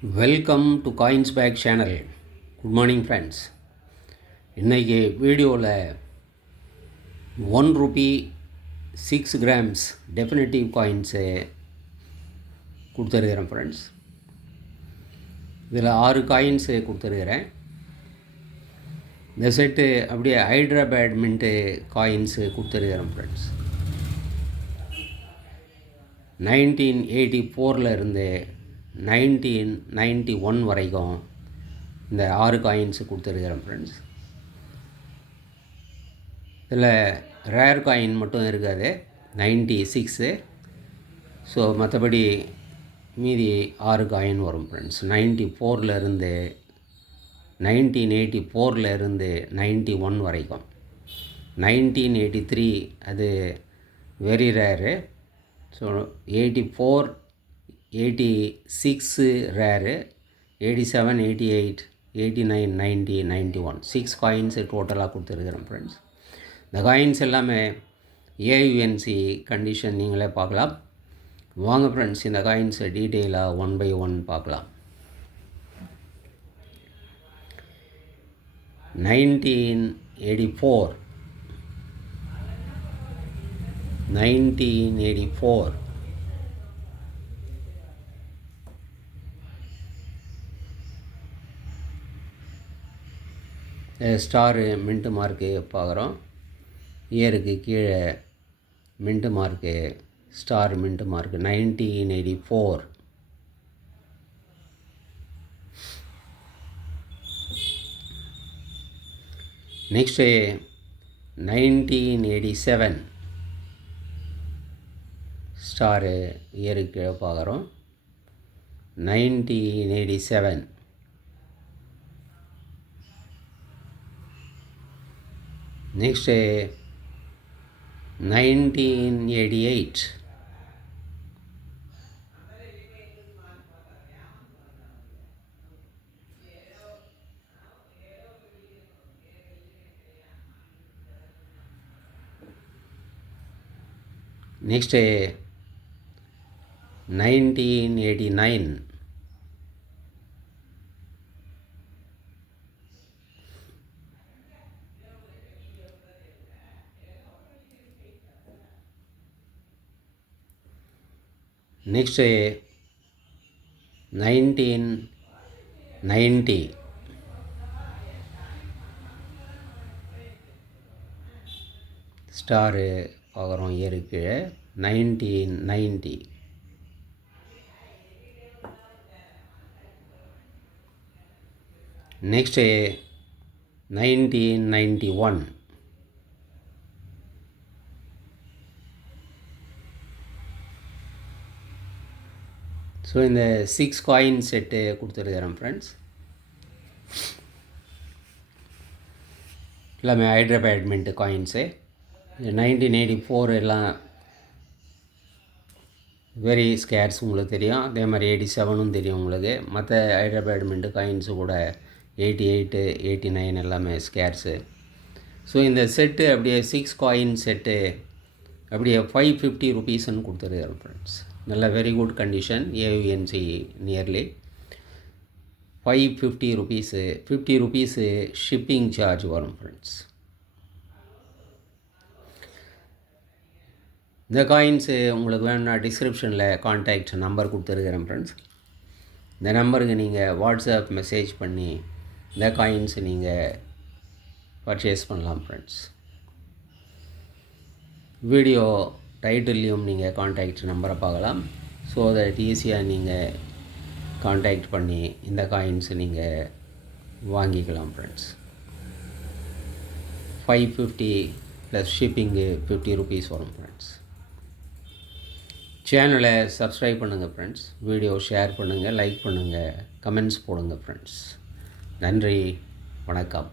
Welcome to coins pack channel. Good morning friends. இன்றைக்கி வீடியோவில் 1 rupee 6 grams definitive coins கொடுத்துருக்கிறேன் friends. இதில் 6 coins கொடுத்துருக்கிறேன். இந்த செட்டு அப்படியே ஹைட்ராபாட் மின்ட்டு காயின்ஸு கொடுத்துருக்கிறேன் ஃப்ரெண்ட்ஸ். 1984 இருந்து 1991 வரைக்கும் இந்த 6 காயின்ஸு கொடுத்துருக்கிறேன் ஃப்ரெண்ட்ஸ். இதில் ரேர் காயின் மட்டும் இருக்காது, 96. ஸோ மற்றபடி மீதி 6 காயின் வரும் ஃப்ரெண்ட்ஸ். 94 இருந்து 1984 இருந்து 91 வரைக்கும். 1983 அது very rare. So 84, 86 rare, 87, 88, 89, 90, 91 6 coins டோட்டலாக கொடுத்துருக்குறேன் ஃப்ரெண்ட்ஸ். இந்த காயின்ஸ் எல்லாமே ஏயுஎன்சி கண்டிஷன் நீங்களே பார்க்கலாம். வாங்க ஃப்ரெண்ட்ஸ், இந்த காயின்ஸை டீட்டெயிலாக 1 by 1 பார்க்கலாம். 1984 ஸ்டாரு மின்ட்டு மார்க்கு பார்க்குறோம். இயருக்கு கீழே mint mark, star mint mark 1984. Next 1987 star இயருக்கு கீழே பார்க்குறோம். 1987. நெக்ஸ்ட்டு 1988. நெக்ஸ்ட்டு 1989. நெக்ஸ்ட்டு 1990. ஸ்டாரு பார்க்குறோம் இயருக்கு 1990. நெக்ஸ்ட்டு 1991. ஸோ இந்த 6 காயின் செட்டு கொடுத்துருக்கிறேன் ஃப்ரெண்ட்ஸ். எல்லாமே ஹைட்ராபாட் மின்ட்டு காயின்ஸு. 1984 எல்லாம் வெரி ஸ்கேர்ஸ் உங்களுக்கு தெரியும். அதே மாதிரி 87ம் தெரியும் உங்களுக்கு. மற்ற ஹைட்ராபாட் மின்ட்டு காயின்ஸு கூட 88, 89 எல்லாமே ஸ்கேர்ஸு. ஸோ இந்த செட்டு அப்படியே 6 காயின் செட்டு அப்படியே 550 ருபீஸ்ன்னு கொடுத்துருக்கிறேன் ஃப்ரெண்ட்ஸ். நல்ல very good condition, AUNC nearly 550 rupees. 50 rupees shipping charge வரும் ஃப்ரெண்ட்ஸ். இந்த காயின்ஸு உங்களுக்கு வேணும்னா டிஸ்கிரிப்ஷனில் கான்டாக்ட் நம்பர் கொடுத்துருக்கிறேன் ஃப்ரெண்ட்ஸ். இந்த நம்பருக்கு நீங்கள் வாட்ஸ்அப் மெசேஜ் பண்ணி இந்த காயின்ஸு நீங்கள் பர்ச்சேஸ் பண்ணலாம் ஃப்ரெண்ட்ஸ். வீடியோ டைட்டில்லையும் நீங்கள் கான்டாக்ட் நம்பரை பார்க்கலாம். ஸோ தட் ஈஸியாக நீங்கள் கான்டாக்ட் பண்ணி இந்த காயின்ஸை நீங்கள் வாங்கிக்கலாம் ஃப்ரெண்ட்ஸ். 550 ப்ளஸ் ஷிப்பிங்கு 50 ருபீஸ் வரும் ஃப்ரெண்ட்ஸ். சேனலை சப்ஸ்கிரைப் பண்ணுங்கள் ஃப்ரெண்ட்ஸ். வீடியோ ஷேர் பண்ணுங்கள், லைக் பண்ணுங்கள், கமெண்ட்ஸ் போடுங்க ஃப்ரெண்ட்ஸ். நன்றி, வணக்கம்.